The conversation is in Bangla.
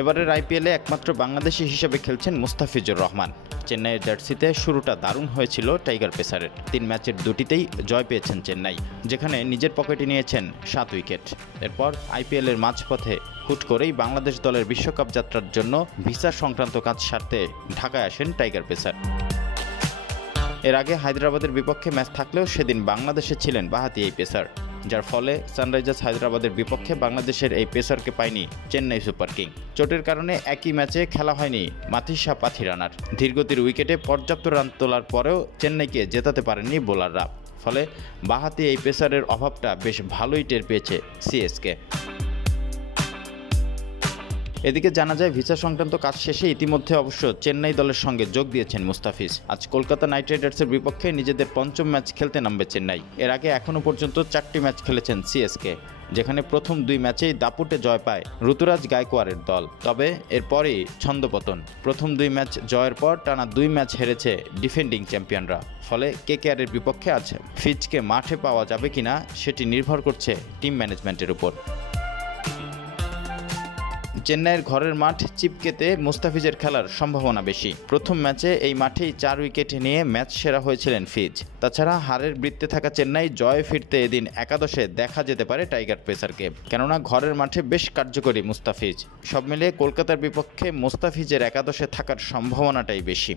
এবারের আইপিএলে একমাত্র বাংলাদেশি হিসেবে খেলছেন মুস্তাফিজুর রহমান। চেন্নাইয়ের জার্সিতে শুরুটা দারুণ হয়েছিল টাইগার পেসারের। 3 ম্যাচের 2টিতেই জয় পেয়েছেন চেন্নাই, যেখানে নিজের পকেটে নিয়েছেন 7 উইকেট। এরপর আইপিএলের মাঝপথে হুট করেই বাংলাদেশ দলের বিশ্বকাপ যাত্রার জন্য ভিসা সংক্রান্ত কাজ সারতে ঢাকায় আসেন টাইগার পেসার। এর আগে হায়দ্রাবাদের বিপক্ষে ম্যাচ থাকলেও সেদিন বাংলাদেশে ছিলেন বাঁহাতি এই পেসার, যার ফলে সানরাইজার্স হায়দ্রাবাদের বিপক্ষে বাংলাদেশের এই পেসারকে পায়নি চেন্নাই সুপার কিং। চোটের কারণে একই ম্যাচে খেলা হয়নি মাথিসা পাথিরানার। ধীরগতির উইকেটে পর্যাপ্ত রান তোলার পরেও চেন্নাইকে জেতাতে পারেননি বোলাররা। ফলে বাঁহাতি এই পেসারের অভাবটা বেশ ভালোই টের পেয়েছে সিএসকে। এদিকে জানা যায়, ভিসা সংক্রান্ত কাজ শেষে ইতিমধ্যে অবশ্য চেন্নাই দলের সঙ্গে যোগ দিয়েছেন মুস্তাফিজ। আজ কলকাতা নাইট রাইডার্সের বিপক্ষে নিজেদের 5ম ম্যাচ খেলতে নামবে চেন্নাই। এর আগে এখনও পর্যন্ত 4টি ম্যাচ খেলেছেন সিএসকে, যেখানে প্রথম 2 ম্যাচেই দাপুটে জয় পায় ঋতুরাজ গায়কোয়াড়ের দল। তবে এরপরই ছন্দপতন। প্রথম 2 ম্যাচ জয়ের পর টানা 2 ম্যাচ হেরেছে ডিফেন্ডিং চ্যাম্পিয়নরা। ফলে কেকেআরের বিপক্ষে আছে ফিজকে মাঠে পাওয়া যাবে কিনা সেটি নির্ভর করছে টিম ম্যানেজমেন্টের উপর। চেন্নাইয়ের ঘরের মাঠ চিপকেতে মুস্তাফিজের খেলার সম্ভাবনা বেশি। প্রথম ম্যাচে এই মাঠেই 4 উইকেট নিয়ে ম্যাচ সেরা হয়েছিলেন ফিজ। তাছাড়া হারের বৃত্তে থাকা চেন্নাই জয়ে ফিরতে এদিন একাদশে দেখা যেতে পারে টাইগার পেসারকে, কেননা ঘরের মাঠে বেশ কার্যকরী মুস্তাফিজ। সব মিলিয়ে কলকাতার বিপক্ষে মুস্তাফিজের একাদশে থাকার সম্ভাবনাটাই বেশি।